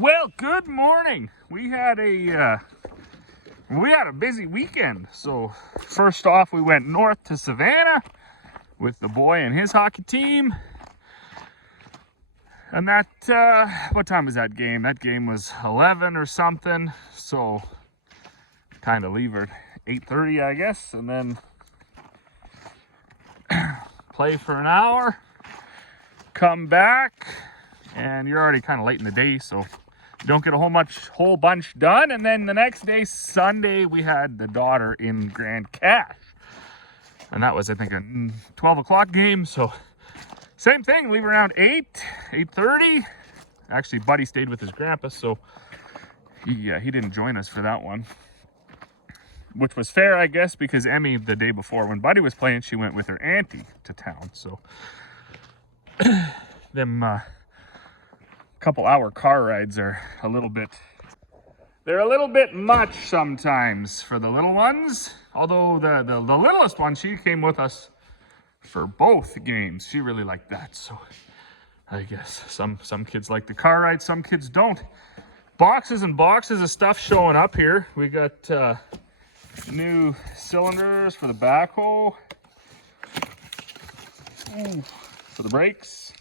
Well, good morning. We had a busy weekend. So first off, we went north to Savannah with the boy and his hockey team. And that, what time was that game? That game was 11 or something. So kind of leave at 8:30, I guess, and then play for an hour, come back, and you're already kind of late in the day, so you don't get a whole bunch done. And then the next day, Sunday, we had the daughter in Grand Cache, and that was, I think, a 12 o'clock game. So same thing, leave around 8:30. Actually, Buddy stayed with his grandpa, so he didn't join us for that one, which was fair, I guess, because Emmy, the day before when Buddy was playing, she went with her auntie to town. So them couple hour car rides are a little bit much sometimes for the little ones. Although the littlest one, she came with us for both games. She really liked that. So I guess some kids like the car ride, some kids don't. Boxes and boxes of stuff showing up here. We got new cylinders for the backhoe, for the brakes.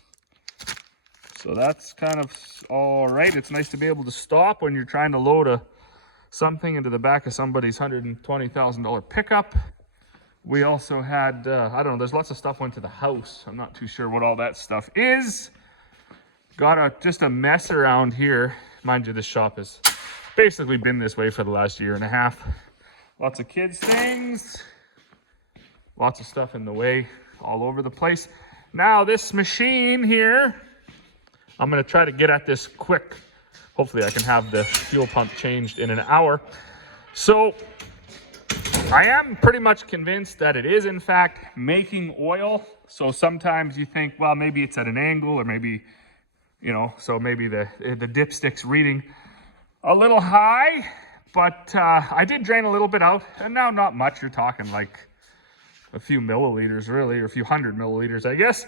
So that's kind of all right. It's nice to be able to stop when you're trying to load something into the back of somebody's $120,000 pickup. We also had, I don't know, there's lots of stuff went to the house. I'm not too sure what all that stuff is. Got just a mess around here. Mind you, this shop has basically been this way for the last year and a half. Lots of kids' things, lots of stuff in the way, all over the place. Now this machine here, I'm gonna try to get at this quick. Hopefully I can have the fuel pump changed in an hour. So I am pretty much convinced that it is in fact making oil. So sometimes you think, well, maybe it's at an angle, or maybe, you know, so maybe the dipstick's reading a little high. But I did drain a little bit out, and now not much. You're talking like a few milliliters, really, or a few hundred milliliters, I guess.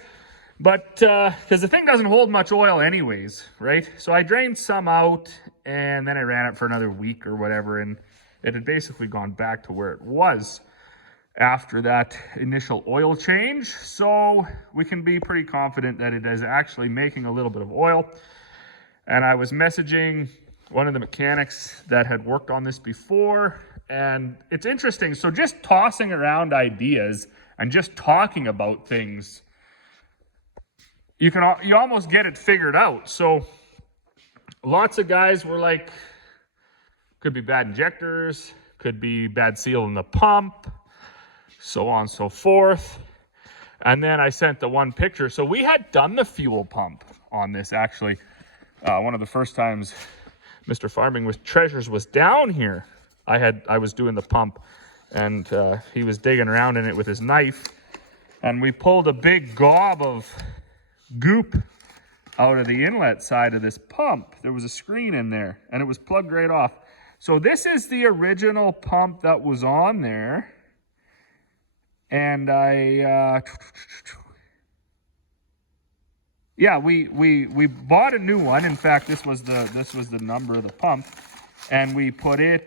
But because the thing doesn't hold much oil anyways, right? So I drained some out, and then I ran it for another week or whatever, and it had basically gone back to where it was after that initial oil change. So we can be pretty confident that it is actually making a little bit of oil. And I was messaging one of the mechanics that had worked on this before, and it's interesting. So just tossing around ideas and just talking about things, you almost get it figured out. So lots of guys were like, could be bad injectors, could be bad seal in the pump, so on and so forth. And then I sent the one picture. So we had done the fuel pump on this, actually. One of the first times Mr. Farming with Treasures was down here, I was doing the pump, and he was digging around in it with his knife, and we pulled a big gob of goop out of the inlet side of this pump. There was a screen in there, and it was plugged right off. So this is the original pump that was on there, and yeah, we bought a new one. In fact, this was the number of the pump, and we put it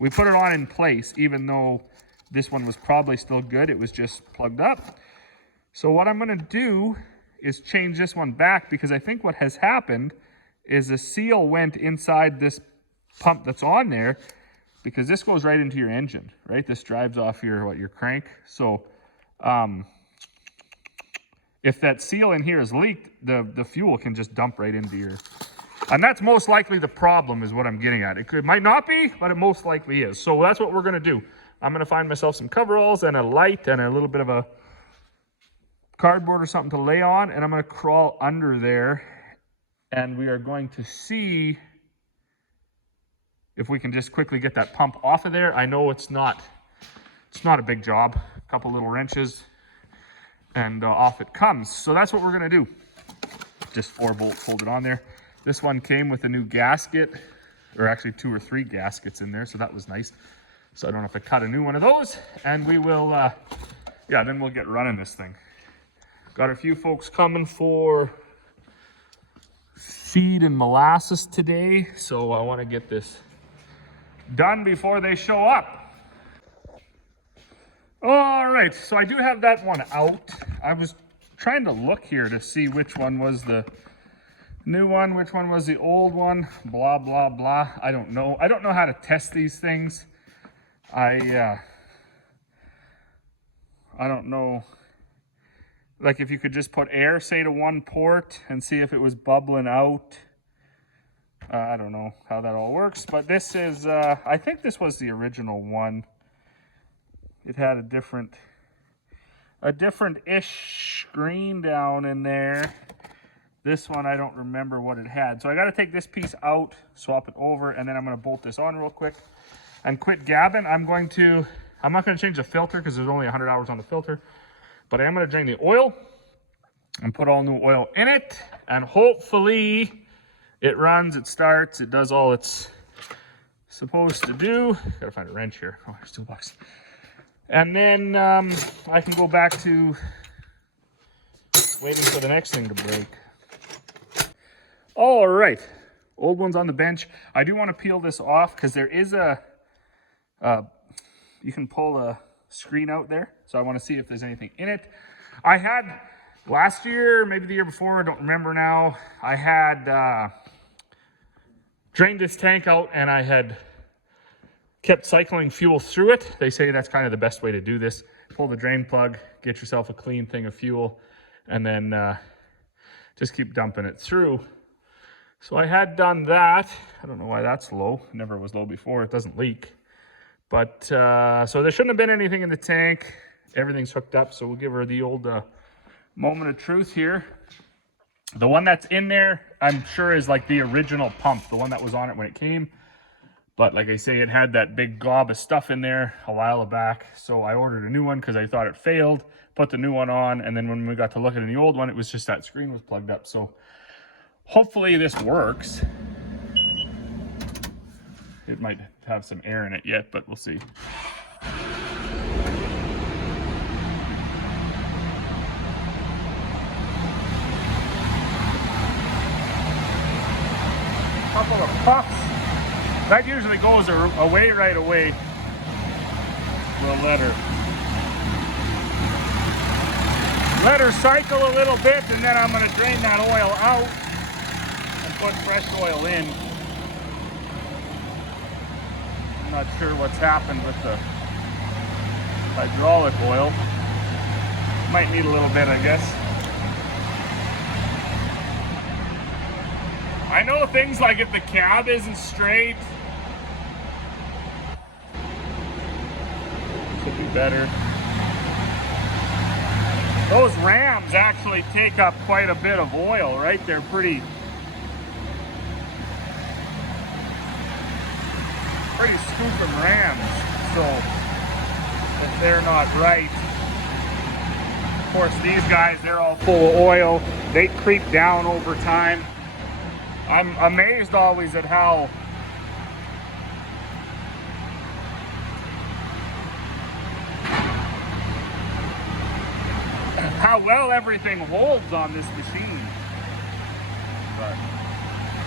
on in place, even though this one was probably still good. It was just plugged up. So what I'm gonna do is change this one back, because I think what has happened is the seal went inside this pump that's on there, because this goes right into your engine, right? This drives off your crank. So if that seal in here is leaked, the fuel can just dump right into your... And that's most likely the problem, is what I'm getting at. It might not be, but it most likely is. So that's what we're going to do. I'm going to find myself some coveralls and a light and a little bit of a cardboard or something to lay on, and I'm going to crawl under there, and we are going to see if we can just quickly get that pump off of there. I know it's not a big job. A couple little wrenches, and off it comes. So that's what we're gonna do. Just 4 bolts holding on there. This one came with a new gasket, or actually 2 or 3 gaskets in there, so that was nice. So I don't have to cut a new one of those, and we will, yeah, then we'll get running this thing. Got a few folks coming for feed and molasses today, so I want to get this done before they show up. All right, so I do have that one out. I was trying to look here to see which one was the new one, which one was the old one, blah, blah, blah. I don't know. I don't know how to test these things. I don't know. Like if you could just put air, say, to one port and see if it was bubbling out. I don't know how that all works, but this is, I think this was the original one. It had a different-ish screen down in there. This one, I don't remember what it had. So I got to take this piece out, swap it over, and then I'm going to bolt this on real quick and quit gabbing. I'm not going to change the filter because there's only 100 hours on the filter. But I am going to drain the oil and put all new oil in it. And hopefully it runs, it starts, it does all it's supposed to do. Gotta find a wrench here. Oh, there's $2. And then I can go back to waiting for the next thing to break. All right, old one's on the bench. I do want to peel this off because there is you can pull a screen out there. So I want to see if there's anything in it. I had last year, maybe the year before, I don't remember now. I had drained this tank out and I had kept cycling fuel through it. They say that's kind of the best way to do this. Pull the drain plug, get yourself a clean thing of fuel, and then just keep dumping it through. So I had done that. I don't know why that's low. It never was low before. It doesn't leak. But so there shouldn't have been anything in the tank. Everything's hooked up, so we'll give her the old moment of truth here. The one that's in there, I'm sure, is like the original pump, the one that was on it when it came. But like I say, it had that big gob of stuff in there a while back. So I ordered a new one because I thought it failed, put the new one on, and then when we got to look at the old one, it was just that screen was plugged up. So hopefully this works. It might have some air in it yet, but we'll see. Couple of puffs. That usually goes away right away. We'll let her cycle a little bit, and then I'm going to drain that oil out and put fresh oil in. I'm not sure what's happened with the hydraulic oil. Might need a little bit, I guess. I know things like if the cab isn't straight, should be better. Those rams actually take up quite a bit of oil, right? They're pretty scooping rams. So if they're not right, of course these guys, they're all full of oil. They creep down over time. I'm amazed always at how well everything holds on this machine. But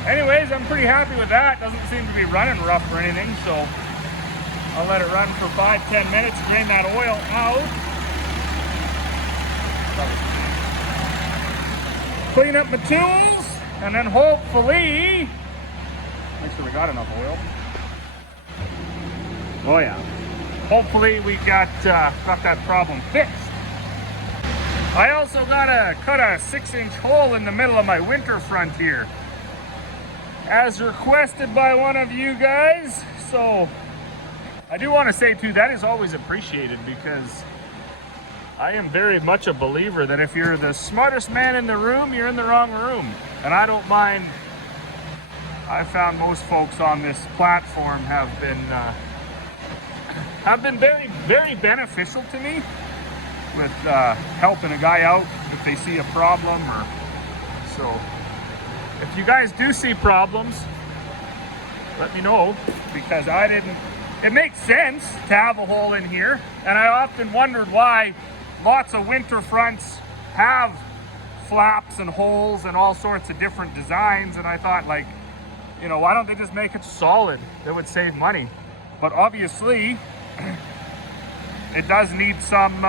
anyways, I'm pretty happy with that. Doesn't seem to be running rough or anything, so I'll let it run for 5-10 minutes, drain that oil out. Clean up my tools, and then hopefully, make sure we got enough oil. Oh yeah. Hopefully we got that problem fixed. I also gotta cut a 6-inch hole in the middle of my winter front here, as requested by one of you guys. So I do want to say too, that is always appreciated, because I am very much a believer that if you're the smartest man in the room, you're in the wrong room. And I don't mind. I found most folks on this platform have been very, very beneficial to me with helping a guy out if they see a problem. Or so if you guys do see problems, let me know, because it makes sense to have a hole in here, and I often wondered why lots of winter fronts have flaps and holes and all sorts of different designs, and I thought, like, you know, why don't they just make it solid? It would save money. But obviously it does need some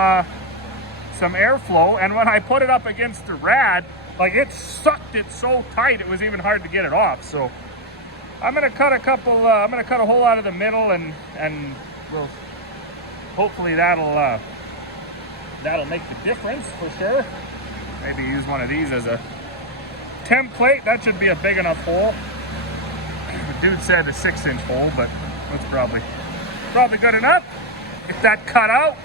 airflow, and when I put it up against the rad, like, it sucked it so tight it was even hard to get it off. So I'm gonna cut a couple I'm gonna cut a hole out of the middle, and we'll hopefully that'll make the difference for sure. Maybe use one of these as a template. That should be a big enough hole. The dude said a 6-inch hole, but that's probably good enough. Get that cut out.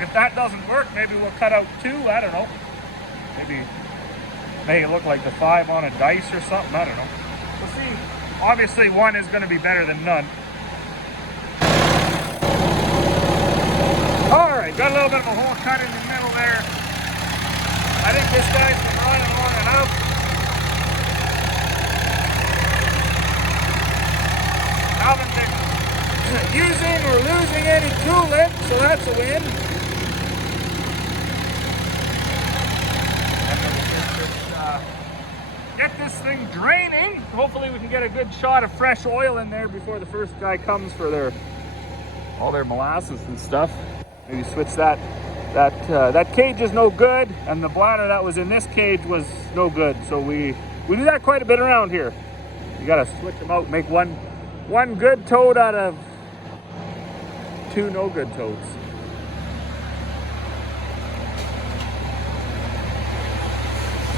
If that doesn't work, maybe we'll cut out 2. I don't know. Maybe make it look like the 5 on a dice or something. I don't know. We'll see. Obviously, 1 is going to be better than none. All right, got a little bit of a hole cut in the middle there. I think this guy's been running on and out. Haven't been using or losing any coolant, so that's a win. And then we'll get this thing draining. Hopefully we can get a good shot of fresh oil in there before the first guy comes for all their molasses and stuff. Maybe switch that cage is no good, and the bladder that was in this cage was no good. So we do that quite a bit around here. You gotta switch them out, make one good toad out of 2 no good toads.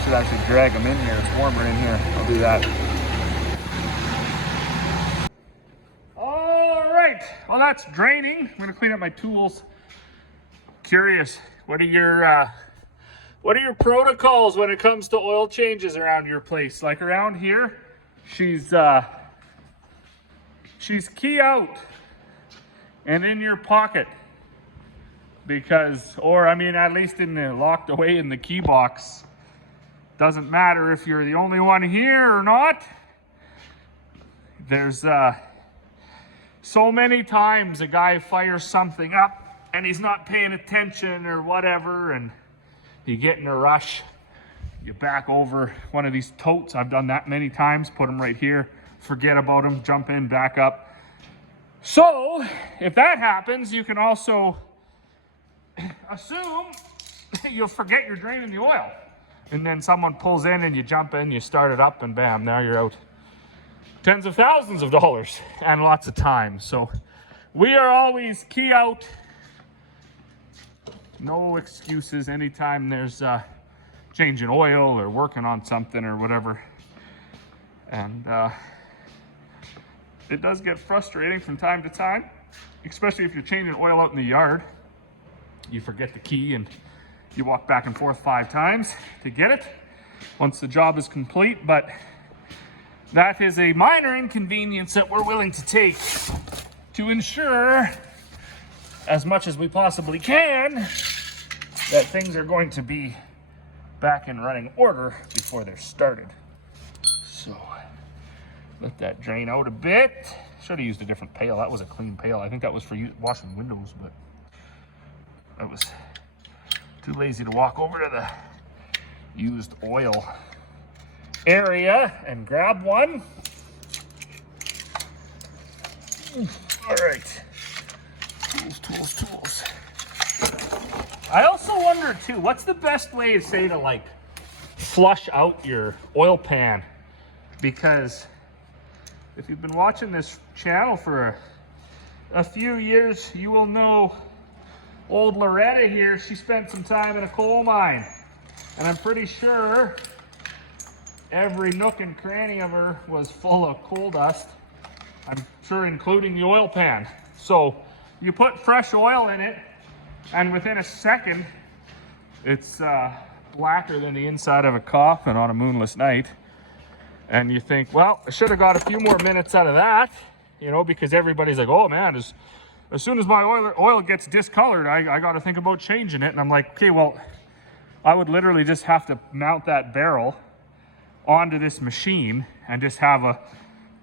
Should actually drag them in here. It's warmer in here. I'll do that. All right. Well, that's draining. I'm gonna clean up my tools. Curious, what are your protocols when it comes to oil changes around your place? Like around here, she's key out and in your pocket, because, or I mean, at least locked away in the key box. Doesn't matter if you're the only one here or not. There's so many times a guy fires something up and he's not paying attention or whatever, and you get in a rush, you back over one of these totes. I've done that many times. Put them right here, forget about them, jump in, back up. So if that happens, you can also assume you'll forget you're draining the oil, and then someone pulls in and you jump in, you start it up, and bam, now you're out tens of thousands of dollars and lots of time. So we are always key out. No excuses anytime there's changing oil or working on something or whatever. And it does get frustrating from time to time, especially if you're changing oil out in the yard. You forget the key and you walk back and forth 5 times to get it once the job is complete. But that is a minor inconvenience that we're willing to take to ensure, as much as we possibly can, that things are going to be back in running order before they're started. So let that drain out a bit. Should have used a different pail. That was a clean pail. I think that was for washing windows, but I was too lazy to walk over to the used oil area and grab one. All right. Tools. I also wonder too, what's the best way to say to like flush out your oil pan? Because if you've been watching this channel for a few years, you will know old Loretta here, she spent some time in a coal mine. And I'm pretty sure every nook and cranny of her was full of coal dust. I'm sure including the oil pan. So you put fresh oil in it, and within a second, it's blacker than the inside of a coffin on a moonless night. And you think, well, I should have got a few more minutes out of that, you know, because everybody's like, oh man, as soon as my oil gets discolored, I got to think about changing it. And I'm like, okay, well, I would literally just have to mount that barrel onto this machine and just have a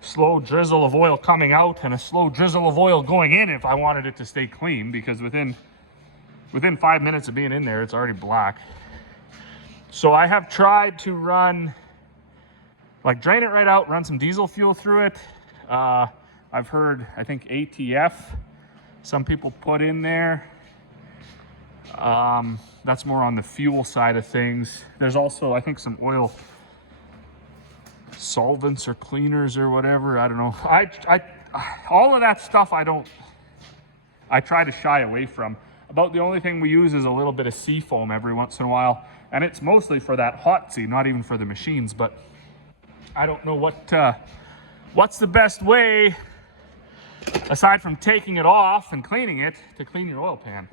slow drizzle of oil coming out and a slow drizzle of oil going in if I wanted it to stay clean, because within 5 minutes of being in there, it's already black. So I have tried to run, like drain it right out, run some diesel fuel through it. I've heard, I think ATF, some people put in there. That's more on the fuel side of things. There's also, I think, some oil solvents or cleaners or whatever. I don't know. All of that stuff I try to shy away from. About the only thing we use is a little bit of sea foam every once in a while. And it's mostly for that hot sea, not even for the machines. But I don't know what's the best way, aside from taking it off and cleaning it, to clean your oil pan.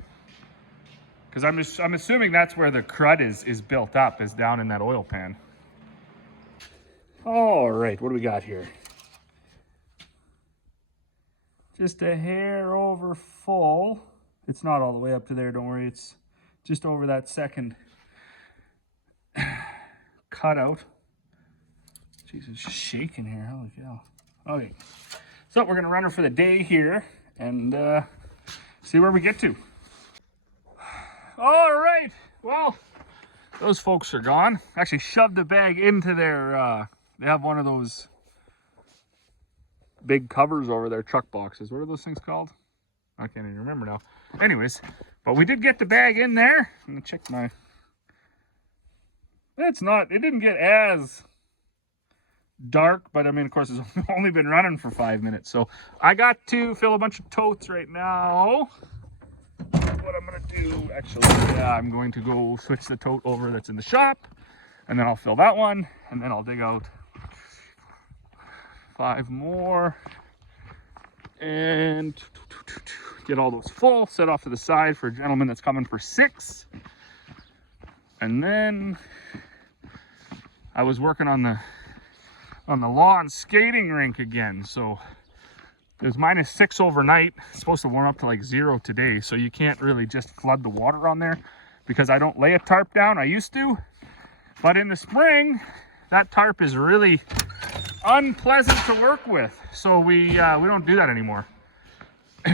Because I'm assuming that's where the crud is built up, is down in that oil pan. All right, what do we got here? Just a hair over full. It's not all the way up to there, don't worry. It's just over that second cutout. Jeez, it's just shaking here, holy cow. Okay, so we're gonna run her for the day here and see where we get to. All right, well, those folks are gone. Actually shoved the bag into their, they have one of those big covers over their truck boxes. What are those things called? I can't even remember now. Anyways, but we did get the bag in there. I'm gonna check my, it didn't get as dark, but I mean, of course, it's only been running for 5 minutes. So I got to fill a bunch of totes right now. What I'm gonna do, actually, I'm going to go switch the tote over that's in the shop, and then I'll fill that one, and then I'll dig out 5 more and get all those full, set off to the side for a gentleman that's coming for 6. And then I was working on the lawn skating rink again. So it was -6 overnight. It's supposed to warm up to like 0 today, so you can't really just flood the water on there because I don't lay a tarp down. I used to, but in the spring that tarp is really unpleasant to work with, so we don't do that anymore.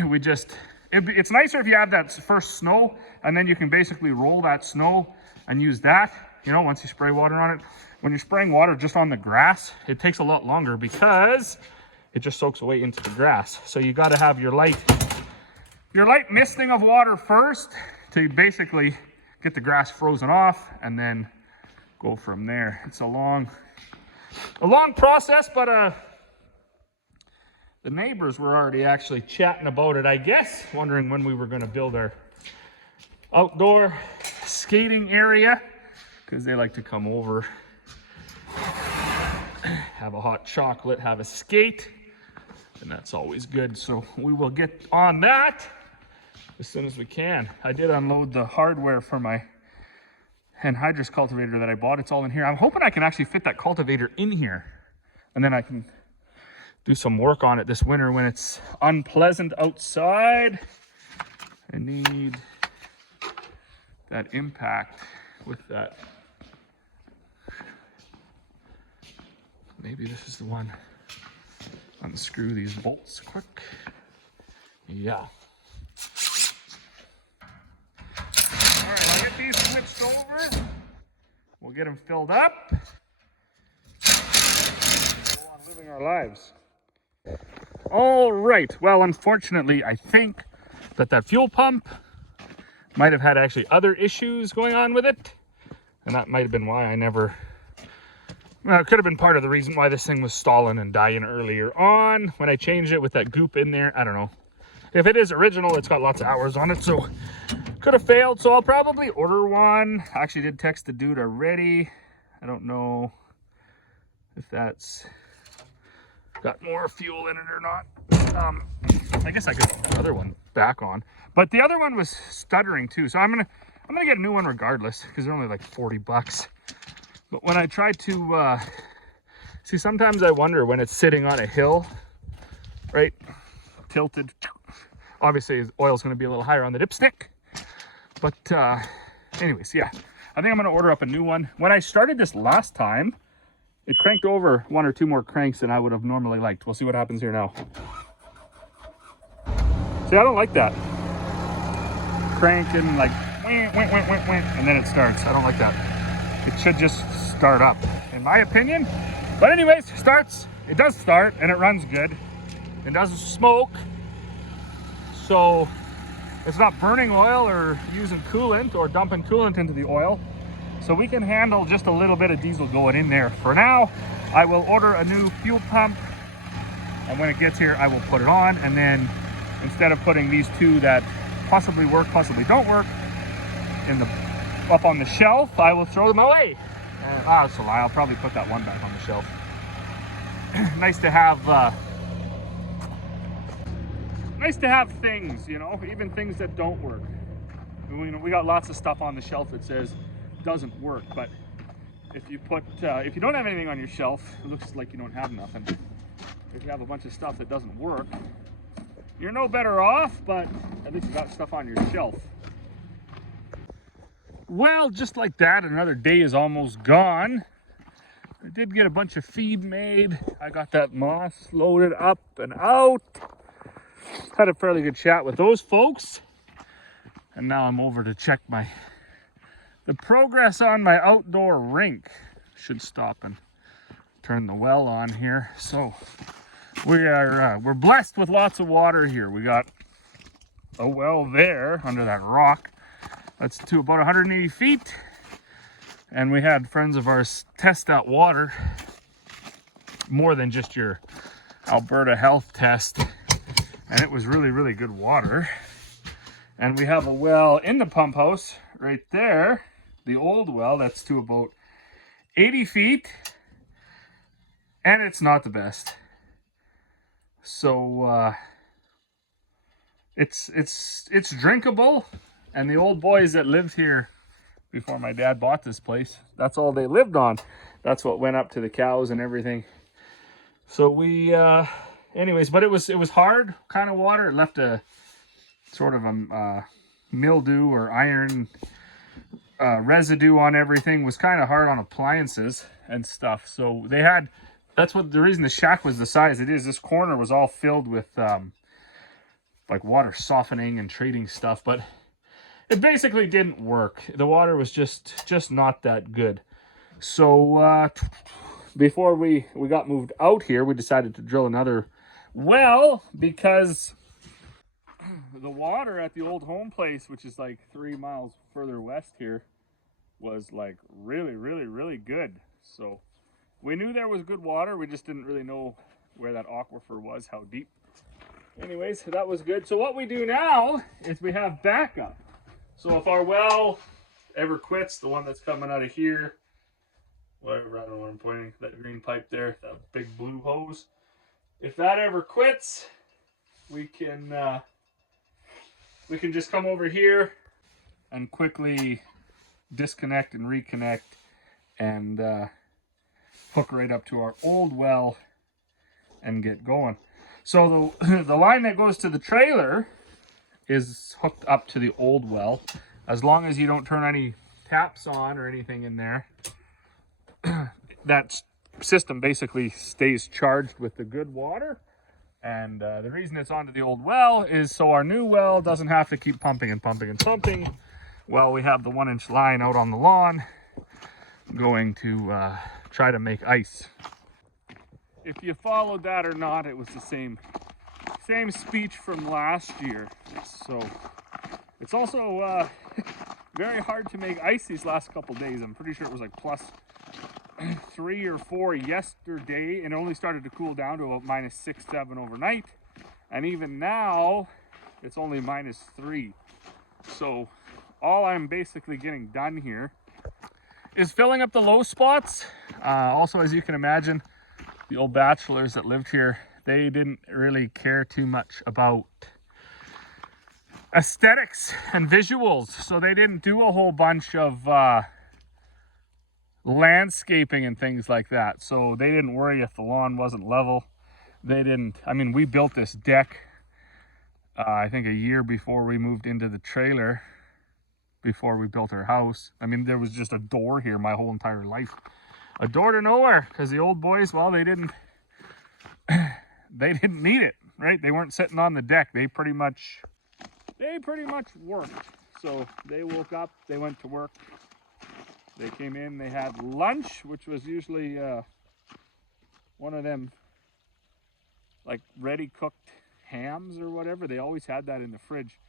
We just, it's nicer if you have that first snow, and then you can basically roll that snow and use that, you know, once you spray water on it. When you're spraying water just on the grass, it takes a lot longer because it just soaks away into the grass. So you got to have your light misting of water first to basically get the grass frozen off, and then go from there. It's a long process, but the neighbors were already actually chatting about it, I guess, wondering when we were going to build our outdoor skating area, because they like to come over, have a hot chocolate, have a skate, and that's always good. So we will get on that as soon as we can. I did unload the hardware for my anhydrous cultivator that I bought. It's all in here. I'm hoping I can actually fit that cultivator in here, and then I can do some work on it this winter when it's unpleasant outside. I need that impact with that. Maybe this is the one. Unscrew these bolts quick. Yeah. All right, I'll get these switched over. We'll get them filled up. Go on living our lives. All right. Well, unfortunately, I think that fuel pump might have had actually other issues going on with it, and that might have been why I never. Well, it could have been part of the reason why this thing was stalling and dying earlier on when I changed it with that goop in there. I don't know. If it is original, it's got lots of hours on it, so could have failed. So I'll probably order one. I actually did text the dude already. I don't know if that's got more fuel in it or not. I guess I could put the other one back on, but the other one was stuttering too. So I'm gonna get a new one regardless, because they're only like 40 bucks. But when I try to, see, sometimes I wonder when it's sitting on a hill, right, tilted, obviously oil's going to be a little higher on the dipstick. But anyways, yeah, I think I'm going to order up a new one. When I started this last time, it cranked over 1 or 2 more cranks than I would have normally liked. We'll see what happens here now. See, I don't like that. Cranking like, and then it starts. I don't like that. it should just start up, in my opinion. But anyways, it does start, and it runs good. It doesn't smoke, so it's not burning oil or using coolant or dumping coolant into the oil. So we can handle just a little bit of diesel going in there. For now, I will order a new fuel pump, and when it gets here, I will put it on. And then instead of putting these two that possibly work, possibly don't work, up on the shelf, I will throw them away. That's a lie. I'll probably put that one back on the shelf. Nice to have things, you know, even things that don't work. We got lots of stuff on the shelf that says doesn't work, but if you don't have anything on your shelf, it looks like you don't have nothing. If you have a bunch of stuff that doesn't work, you're no better off, but at least you got stuff on your shelf. Well, just like that, another day is almost gone. I did get a bunch of feed made. I got that moss loaded up and out. Had a fairly good chat with those folks. And now I'm over to check the progress on my outdoor rink. Should stop and turn the well on here. So we're blessed with lots of water here. We got a well there under that rock. That's to about 180 feet. And we had friends of ours test that water, more than just your Alberta health test. And it was really, really good water. And we have a well in the pump house right there, the old well, that's to about 80 feet. And it's not the best. So it's drinkable. And the old boys that lived here before my dad bought this place, that's all they lived on. That's what went up to the cows and everything. So we anyways, but it was hard kind of water. It left a sort of a mildew or iron residue on everything. It was kind of hard on appliances and stuff. So that's what the reason the shack was the size it is. This corner was all filled with like water softening and treating stuff, but it basically didn't work. The water was just not that good. So before we got moved out here, we decided to drill another well, because the water at the old home place, which is like 3 miles further west here, was like really, really, really good. So we knew there was good water. We just didn't really know where that aquifer was, how deep. Anyways, that was good. So what we do now is we have backup. So if our well ever quits, the one that's coming out of here, whatever, I don't know what I'm pointing, that green pipe there, that big blue hose, if that ever quits, we can just come over here and quickly disconnect and reconnect and hook right up to our old well and get going. So the line that goes to the trailer is hooked up to the old well. As long as you don't turn any taps on or anything in there, that system basically stays charged with the good water. And the reason it's onto the old well is so our new well doesn't have to keep pumping and pumping and pumping. Well, we have the 1-inch line out on the lawn going to try to make ice. If you followed that or not, it was the same speech from last year. So it's also very hard to make ice these last couple days. I'm pretty sure it was like plus 3 or 4 yesterday, and it only started to cool down to about -6, -7 overnight. And even now, it's only -3. So all I'm basically getting done here is filling up the low spots. Also, as you can imagine, the old bachelors that lived here, they didn't really care too much about aesthetics and visuals. So they didn't do a whole bunch of landscaping and things like that. So they didn't worry if the lawn wasn't level. I mean, we built this deck, I think a year before we moved into the trailer, before we built our house. I mean, there was just a door here my whole entire life. A door to nowhere, because the old boys, well, they didn't need it, right? They weren't sitting on the deck. They pretty much worked. So they woke up, they went to work, They came in, they had lunch, which was usually one of them like ready cooked hams or whatever. They always had that in the fridge.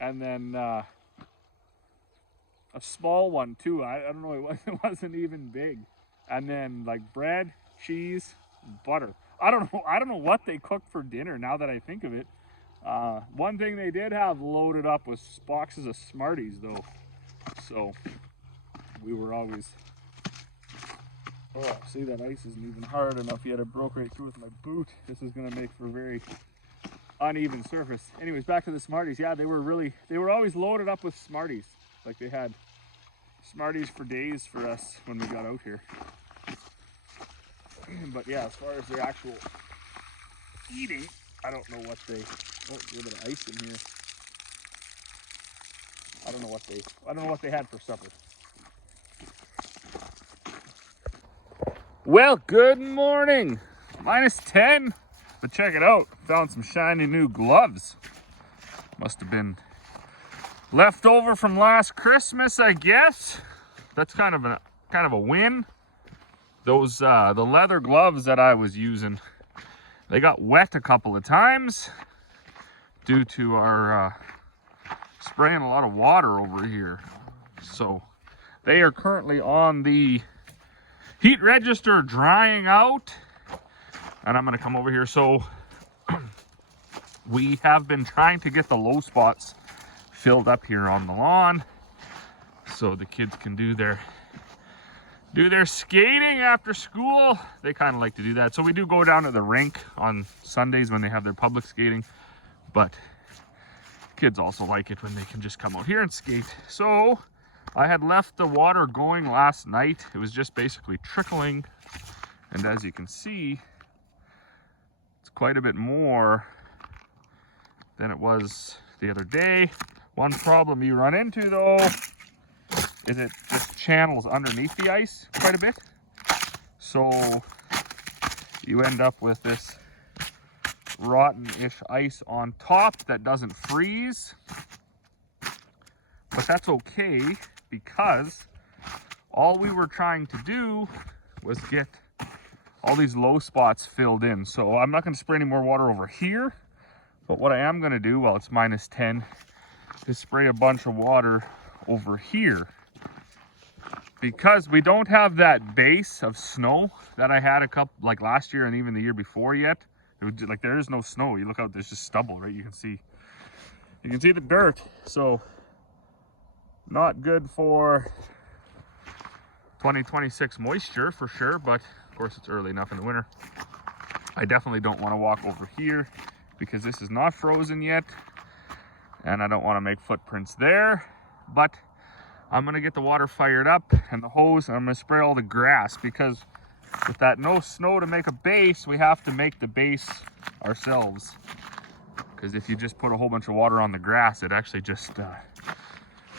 And then a small one too. I don't know, it wasn't even big. And then like bread, cheese, butter. I don't know what they cooked for dinner now that I think of it. One thing they did have loaded up was boxes of Smarties though. So we were always, oh, see, that ice isn't even hard enough yet. It broke right through with my boot. This is gonna make for a very uneven surface. Anyways, back to the Smarties. Yeah, they were always loaded up with Smarties. Like they had Smarties for days for us when we got out here. But yeah, as far as their actual eating, I don't know what they, oh, a little bit of ice in here. I don't know what they had for supper. Well, good morning. -10, but check it out. Found some shiny new gloves. Must have been left over from last Christmas, I guess. That's kind of a win. Those the leather gloves that I was using, they got wet a couple of times due to our spraying a lot of water over here. So they are currently on the heat register drying out, and I'm gonna come over here. So we have been trying to get the low spots filled up here on the lawn so the kids can do their skating after school. They kind of like to do that. So we do go down to the rink on Sundays when they have their public skating, but kids also like it when they can just come out here and skate. So I had left the water going last night. It was just basically trickling, and as you can see, it's quite a bit more than it was the other day. One problem you run into though is it just channels underneath the ice quite a bit. So you end up with this rotten-ish ice on top that doesn't freeze. But that's okay, because all we were trying to do was get all these low spots filled in. So I'm not going to spray any more water over here, but what I am going to do while it's -10 is spray a bunch of water over here, because we don't have that base of snow that I had like last year and even the year before yet. It was like, there is no snow. You look out, there's just stubble, right? You can see the dirt. So not good for 2026 moisture for sure, but of course it's early enough in the winter. I definitely don't want to walk over here because this is not frozen yet, and I don't want to make footprints there. But I'm going to get the water fired up and the hose, and I'm going to spray all the grass, because with that no snow to make a base, we have to make the base ourselves. Because if you just put a whole bunch of water on the grass, it actually just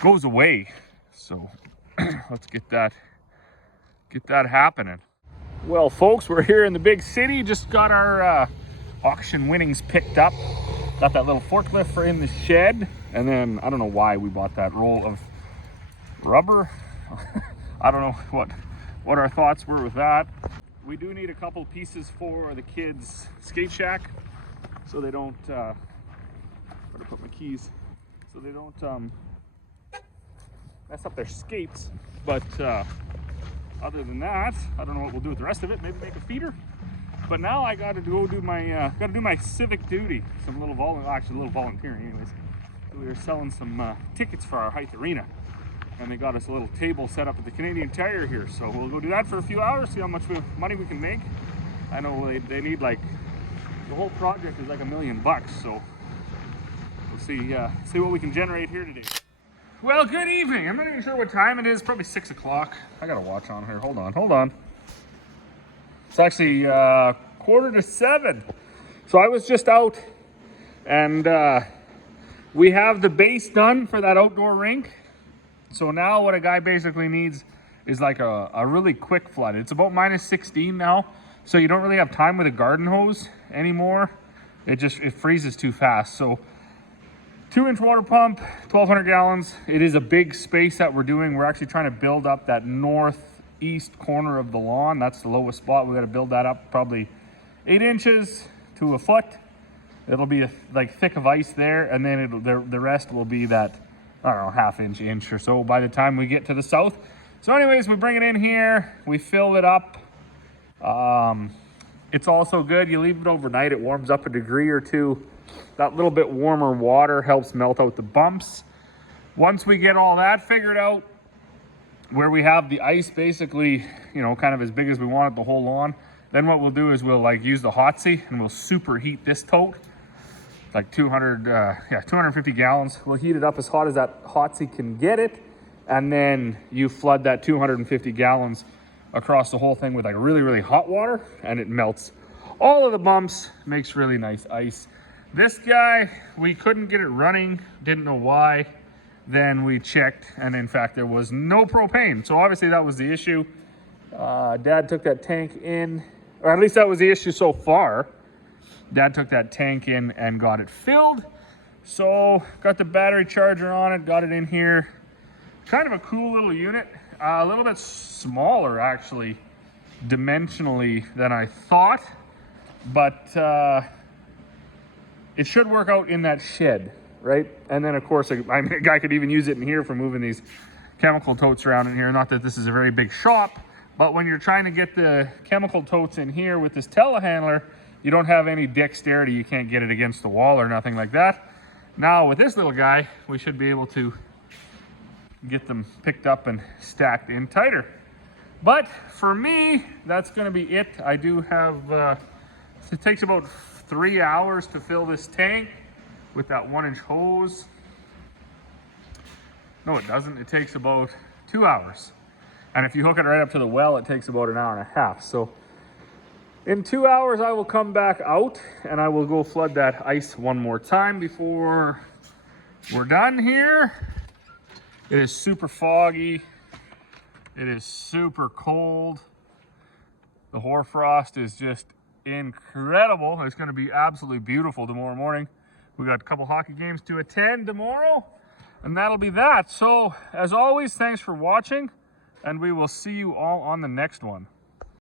goes away. So let's get that happening. Well, folks, we're here in the big city. Just got our auction winnings picked up. Got that little forklift for in the shed, and then I don't know why we bought that roll of rubber. I don't know what our thoughts were with that. We do need a couple pieces for the kids' skate shack, so they don't where to put my keys, so they don't mess up their skates. But other than that, I don't know what we'll do with the rest of it. Maybe make a feeder. But now I got to go do my civic duty. A little volunteering, anyways. So we were selling some tickets for our Height Arena, and they got us a little table set up at the Canadian Tire here. So we'll go do that for a few hours, see how much money we can make. I know they need, like, the whole project is like $1 million, so we'll see what we can generate here today. Well, good evening. I'm not even sure what time it is. Probably 6 o'clock. I got a watch on here. Hold on. It's actually 6:45. So I was just out, and we have the base done for that outdoor rink. So now what a guy basically needs is like a really quick flood. It's about -16 now, so you don't really have time with a garden hose anymore. It freezes too fast. So 2-inch water pump, 1,200 gallons. It is a big space that we're doing. We're actually trying to build up that northeast corner of the lawn. That's the lowest spot. We got to build that up probably 8 inches to a foot. It'll be like thick of ice there, and then the rest will be that, I don't know, half inch or so by the time we get to the south. So anyways, we bring it in here, we fill it up. It's also good, you leave it overnight, it warms up a degree or two. That little bit warmer water helps melt out the bumps. Once we get all that figured out, where we have the ice basically, you know, kind of as big as we want it, the whole lawn, then what we'll do is we'll like use the Hotsy and we'll superheat this tote. Like 250 gallons. We'll heat it up as hot as that Hotsy can get it. And then you flood that 250 gallons across the whole thing with like really, really hot water, and it melts all of the bumps, makes really nice ice. This guy, we couldn't get it running, didn't know why. Then we checked, and in fact, there was no propane. So obviously that was the issue. Dad took that tank in, or at least that was the issue so far. Dad took that tank in and got it filled. So got the battery charger on it, got it in here. Kind of a cool little unit. A little bit smaller actually, dimensionally than I thought. But it should work out in that shed, right? And then of course, a guy could even use it in here for moving these chemical totes around in here. Not that this is a very big shop, but when you're trying to get the chemical totes in here with this telehandler, you don't have any dexterity. You can't get it against the wall or nothing like that. Now with this little guy, we should be able to get them picked up and stacked in tighter. But for me, that's gonna be it. I do have, it takes about 3 hours to fill this tank with that 1-inch hose. No, it doesn't. It takes about 2 hours. And if you hook it right up to the well, it takes about an hour and a half. So in 2 hours, I will come back out and I will go flood that ice one more time before we're done here. It is super foggy. It is super cold. The hoarfrost is just incredible. It's going to be absolutely beautiful tomorrow morning. We got a couple hockey games to attend tomorrow, and that'll be that. So as always, thanks for watching, and we will see you all on the next one.